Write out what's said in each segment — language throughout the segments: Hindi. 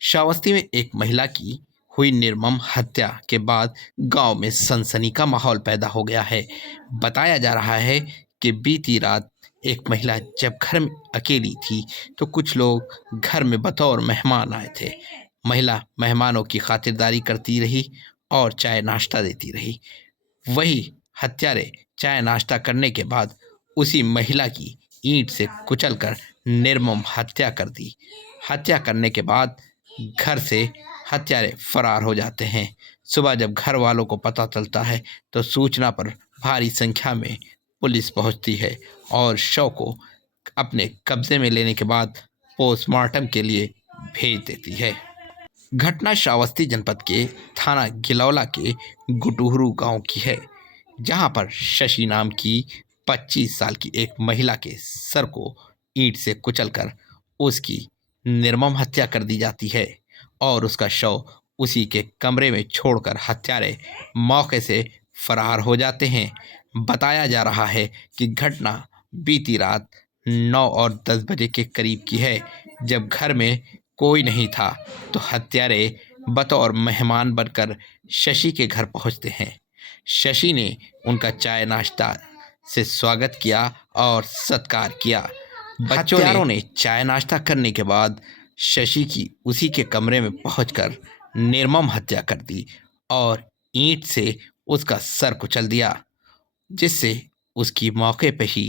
श्रावस्ती में एक महिला की हुई निर्मम हत्या के बाद गांव में सनसनी का माहौल पैदा हो गया है। बताया जा रहा है कि बीती रात एक महिला जब घर में अकेली थी तो कुछ लोग घर में बतौर मेहमान आए थे। महिला मेहमानों की खातिरदारी करती रही और चाय नाश्ता देती रही। वही हत्यारे चाय नाश्ता करने के बाद उसी महिला की ईंट से कुचलकर निर्मम हत्या कर दी। हत्या करने के बाद घर से हत्यारे फरार हो जाते हैं। सुबह जब घर वालों को पता चलता है तो सूचना पर भारी संख्या में पुलिस पहुंचती है और शव को अपने कब्जे में लेने के बाद पोस्टमार्टम के लिए भेज देती है। घटना श्रावस्ती जनपद के थाना गिलौला के गुटुहरू गांव की है, जहां पर शशि नाम की 25 साल की एक महिला के सर को ईंट से कुचलकर उसकी निर्मम हत्या कर दी जाती है और उसका शव उसी के कमरे में छोड़कर हत्यारे मौके से फरार हो जाते हैं। बताया जा रहा है कि घटना बीती रात 9 और 10 बजे के करीब की है, जब घर में कोई नहीं था तो हत्यारे बतौर मेहमान बनकर शशि के घर पहुंचते हैं। शशि ने उनका चाय नाश्ता से स्वागत किया और सत्कार किया। हत्यारों ने चाय नाश्ता करने के बाद शशि की उसी के कमरे में पहुंचकर निर्मम हत्या कर दी और ईंट से उसका सर कुचल दिया, जिससे उसकी मौके पर ही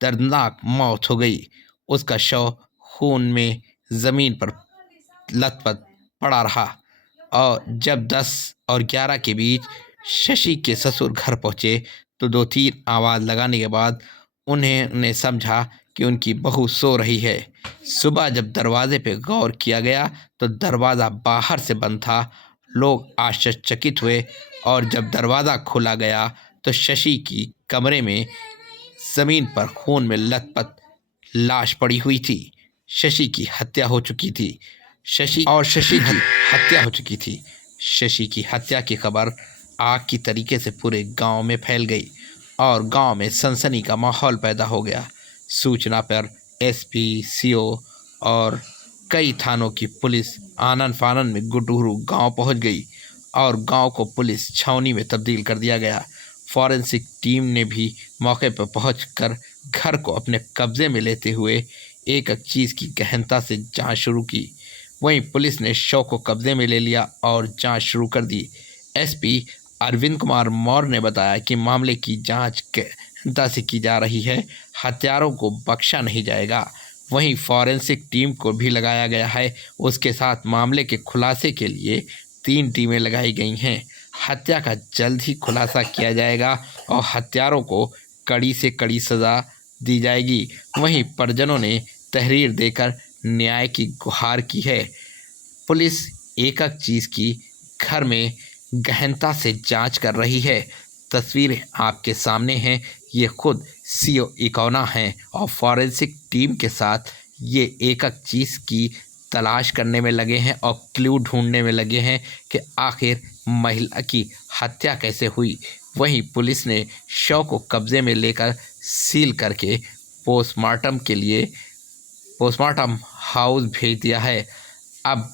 दर्दनाक मौत हो गई। उसका शव खून में जमीन पर लथपथ पड़ा रहा और जब 10 और 11 के बीच शशि के ससुर घर पहुंचे तो 2-3 आवाज़ लगाने के बाद उन्हें समझा कि उनकी बहू सो रही है। सुबह जब दरवाजे पे गौर किया गया तो दरवाज़ा बाहर से बंद था। लोग आश्चर्यचकित हुए और जब दरवाज़ा खोला गया तो शशि की कमरे में ज़मीन पर खून में लथपथ लाश पड़ी हुई थी। शशि की हत्या हो चुकी थी। शशि की हत्या हो चुकी थी। शशि की हत्या की खबर आग की तरीके से पूरे गांव में फैल गई और गांव में सनसनी का माहौल पैदा हो गया। सूचना पर एसपी, सीओ और कई थानों की पुलिस आनन फानन में गुटुहरू गांव पहुंच गई और गांव को पुलिस छावनी में तब्दील कर दिया गया। फॉरेंसिक टीम ने भी मौके पर पहुंचकर घर को अपने कब्जे में लेते हुए एक एक चीज़ की गहनता से जांच शुरू की। वहीं पुलिस ने शव को कब्जे में ले लिया और जांच शुरू कर दी। एसपी अरविंद कुमार मौर्य ने बताया कि मामले की जांच गहनता से की जा रही है। हत्यारों को बख्शा नहीं जाएगा। वहीं फॉरेंसिक टीम को भी लगाया गया है। उसके साथ मामले के खुलासे के लिए 3 टीमें लगाई गई हैं। हत्या का जल्द ही खुलासा किया जाएगा और हत्यारों को कड़ी से कड़ी सज़ा दी जाएगी। वहीं परिजनों ने तहरीर देकर न्याय की गुहार की है। पुलिस एक एक चीज़ की घर में गहनता से जांच कर रही है। तस्वीरें आपके सामने हैं। ये खुद सीओ इकौना हैं और फॉरेंसिक टीम के साथ ये एक एक चीज़ की तलाश करने में लगे हैं और क्लू ढूंढने में लगे हैं कि आखिर महिला की हत्या कैसे हुई। वहीं पुलिस ने शव को कब्जे में लेकर सील करके पोस्टमार्टम के लिए पोस्टमार्टम हाउस भेज दिया है। अब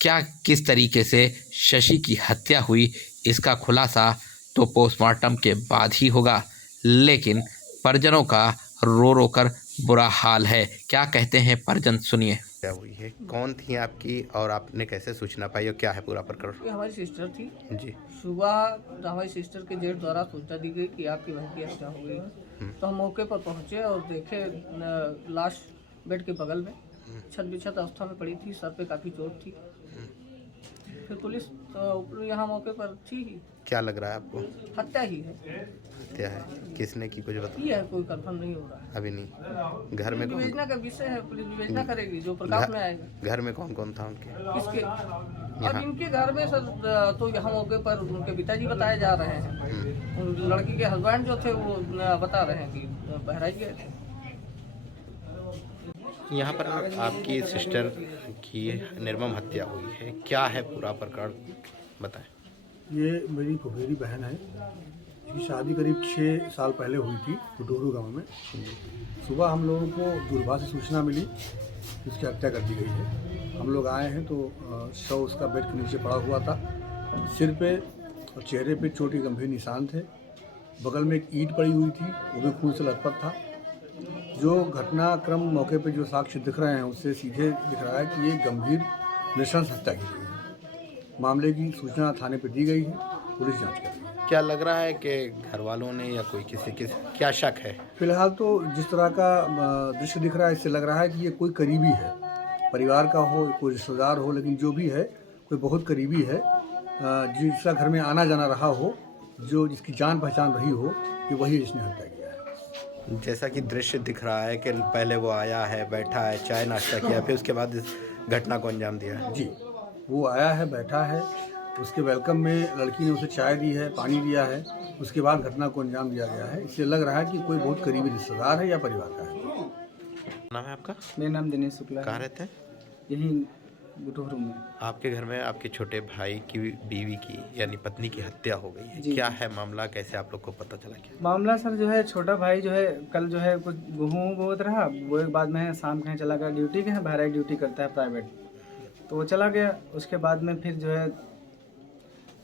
क्या किस तरीके से शशि की हत्या हुई, इसका खुलासा तो पोस्टमार्टम के बाद ही होगा, लेकिन परिजनों का रो रो कर बुरा हाल है। क्या कहते हैं परिजन, सुनिए। क्या हुई है, कौन थी आपकी और आपने कैसे सूचना पाई और क्या है पूरा प्रकरण? ये हमारी सिस्टर थी। जी। सुबह हमारी सिस्टर के जेठ द्वारा सूचना दी गई कि आपकी बहन की हत्या हो गई। तो हम मौके पर पहुंचे और देखे लाश बेड के बगल में छत बिछत अवस्था में पड़ी थी। सर पे काफ़ी चोट थी। फिर पुलिस तो यहाँ मौके पर थी ही। क्या लग रहा है आपको? हत्या ही है। हत्या है। किसने की कुछ बता? ये है, कोई कंफर्म नहीं हो रहा है। अभी नहीं। घर में विवेचना का विषय है, पुलिस विवेचना करेगी जो प्रकाश में आएगा। घर में कौन कौन था उनके? किसके? अब इनके घर में सर तो यहाँ मौके पर उनके पिताजी बताए जा रहे हैं। उन लड़की के हस्बैंड जो थे वो बता रहे हैं कि बहराइच गए थे। यहाँ पर आपकी सिस्टर की निर्मम हत्या हुई है, क्या है पूरा प्रकरण बताएं? ये मेरी फुफेरी बहन है। इसकी शादी करीब 6 साल पहले हुई थी गुटुहरू गांव में। सुबह हम लोगों को दूरभाष से सूचना मिली कि उसकी हत्या कर दी गई है। हम लोग आए हैं तो शव उसका बेड के नीचे पड़ा हुआ था। सिर पे और चेहरे पे चोट के गंभीर निशान थे। बगल में एक ईंट पड़ी हुई थी, वो भी खून से लथपथ था। जो घटनाक्रम मौके पे जो साक्ष्य दिख रहे हैं उससे सीधे दिख रहा है कि ये गंभीर नृशंस हत्या की गई है। मामले की सूचना थाने पे दी गई है, पुलिस जांच कर रही है। क्या लग रहा है कि घर वालों ने या कोई किसी क्या शक है? फिलहाल तो जिस तरह का दृश्य दिख रहा है इससे लग रहा है कि ये कोई करीबी है, परिवार का हो, कोई रिश्तेदार हो, लेकिन जो भी है कोई बहुत करीबी है, जिसका घर में आना जाना रहा हो, जो जिसकी जान पहचान रही हो, ये वही जिसने हत्या किया है। जैसा कि दृश्य दिख रहा है कि पहले वो आया है, बैठा है, चाय नाश्ता किया, फिर उसके बाद इस घटना को अंजाम दिया है। जी, वो आया है, बैठा है, उसके वेलकम में लड़की ने उसे चाय दी है, पानी दिया है, उसके बाद घटना को अंजाम दिया गया है। इससे लग रहा है कि कोई बहुत करीबी रिश्तेदार है या परिवार का है। नाम है आपका? मेरा नाम दिनेश शुक्ला कहाँ रहते हैं? यही गुटोहरू में। आपके घर में आपके छोटे भाई की बीवी की यानी पत्नी की हत्या हो गई है। क्या है मामला, कैसे आप लोग को पता चला? क्या मामला सर जो है, छोटा भाई जो है कल जो है कुछ गेहूँ बोत रहा, वो एक बाद में शाम कहीं चला गया ड्यूटी के, बाहर एक ड्यूटी करता है प्राइवेट, तो वो चला गया। उसके बाद में फिर जो है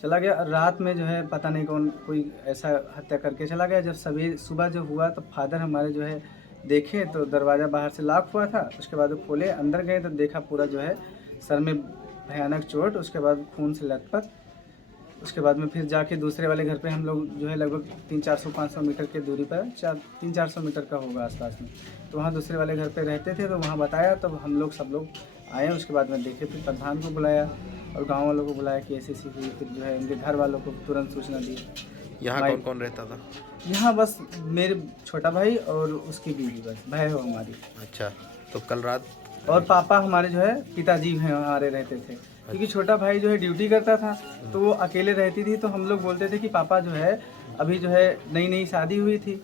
चला गया, रात में जो है पता नहीं कौन कोई ऐसा हत्या करके चला गया। जब सवेरे सुबह जब हुआ तो फादर हमारे जो है देखे तो दरवाज़ा बाहर से लॉक हुआ था। उसके बाद वो खोले, अंदर गए तो देखा पूरा जो है सर में भयानक चोट, उसके बाद खून से लथपथ। उसके बाद में फिर जाके दूसरे वाले घर पे हम लोग जो है लगभग 300-400-500 मीटर की दूरी पर 300-400 मीटर का होगा आसपास में, तो वहाँ दूसरे वाले घर पे रहते थे, तो वहाँ बताया, तब हम लोग सब लोग आए। उसके बाद में देखे, फिर प्रधान को बुलाया और गांव वालों को बुलाया कि ऐसी हुई। फिर जो है उनके घर वालों को तुरंत सूचना दी। यहाँ कौन कौन रहता था? यहाँ बस मेरे छोटा भाई और उसकी बीवी, बस भाई हो हमारी। अच्छा, तो कल रात और पापा हमारे जो है पिताजी हैं हमारे रहते थे, क्योंकि छोटा भाई जो है ड्यूटी करता था तो वो अकेले रहती थी। तो हम लोग बोलते थे कि पापा जो है अभी जो है नई नई शादी हुई थी,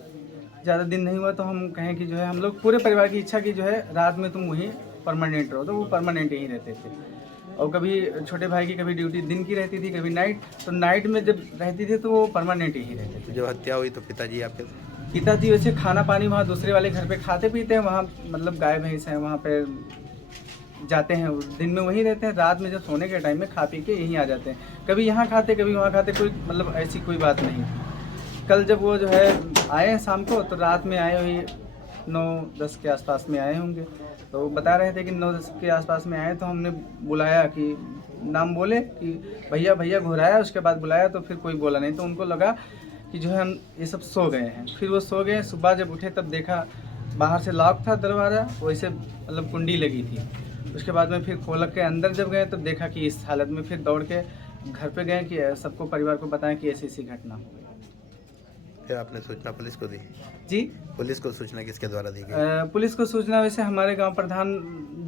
ज़्यादा दिन नहीं हुआ, तो हम कहें कि जो है हम लोग पूरे परिवार की इच्छा की जो है रात में तुम वहीं परमानेंट रहो, तो वो परमानेंट ही रहते थे। और कभी छोटे भाई की कभी ड्यूटी दिन की रहती थी, कभी नाइट, तो नाइट में जब रहती थी तो वो परमानेंट ही रहते थे। जो हत्या हुई तो पिताजी आपके? पिताजी वैसे खाना पानी वहाँ दूसरे वाले घर पे खाते पीते हैं, वहाँ मतलब गाय भैंस हैं, वहाँ पे जाते हैं, दिन में वहीं रहते हैं, रात में जब सोने के टाइम में खा पी के यहीं आ जाते हैं। कभी यहाँ खाते कभी वहाँ खाते, कोई मतलब ऐसी कोई बात नहीं थी। कल जब वो जो है आए हैं शाम को, तो रात में आए हुई 9-10 के आसपास में आए होंगे, तो बता रहे थे कि 9-10 के आसपास में आए। तो हमने बुलाया कि नाम बोले कि भैया भैया घुराया, उसके बाद बुलाया तो फिर कोई बोला नहीं, तो उनको लगा कि जो है हम ये सब सो गए हैं। फिर वो सो गए, सुबह जब उठे तब देखा बाहर से लॉक था दरवाज़ा, वैसे मतलब कुंडी लगी थी। उसके बाद में फिर खोल के अंदर जब गए तब देखा कि इस हालत में, फिर दौड़ के घर पे गए कि सबको परिवार को बताएं कि ऐसी घटना हो गई। फिर आपने सूचना पुलिस को दी? जी, पुलिस को सूचना किसके द्वारा दी गई? पुलिस को सूचना वैसे हमारे गांव प्रधान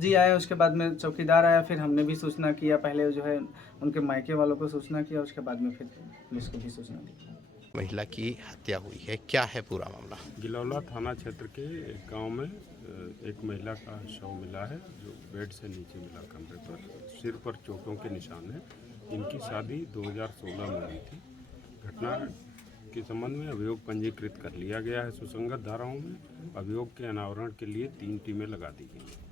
जी आए, उसके बाद में चौकीदार आया, फिर हमने भी सूचना किया। पहले जो है उनके मायके वालों को सूचना किया, उसके बाद में फिर पुलिस को भी सूचना दी। महिला की हत्या हुई है, क्या है पूरा मामला? गिलौला थाना क्षेत्र के एक गांव में एक महिला का शव मिला है, जो बेड से नीचे मिला कमरे पर, सिर पर चोटों के निशान हैं। इनकी शादी 2016 में हुई थी। घटना के संबंध में अभियोग पंजीकृत कर लिया गया है सुसंगत धाराओं में। अभियोग के अनावरण के लिए 3 टीमें लगा दी गई हैं।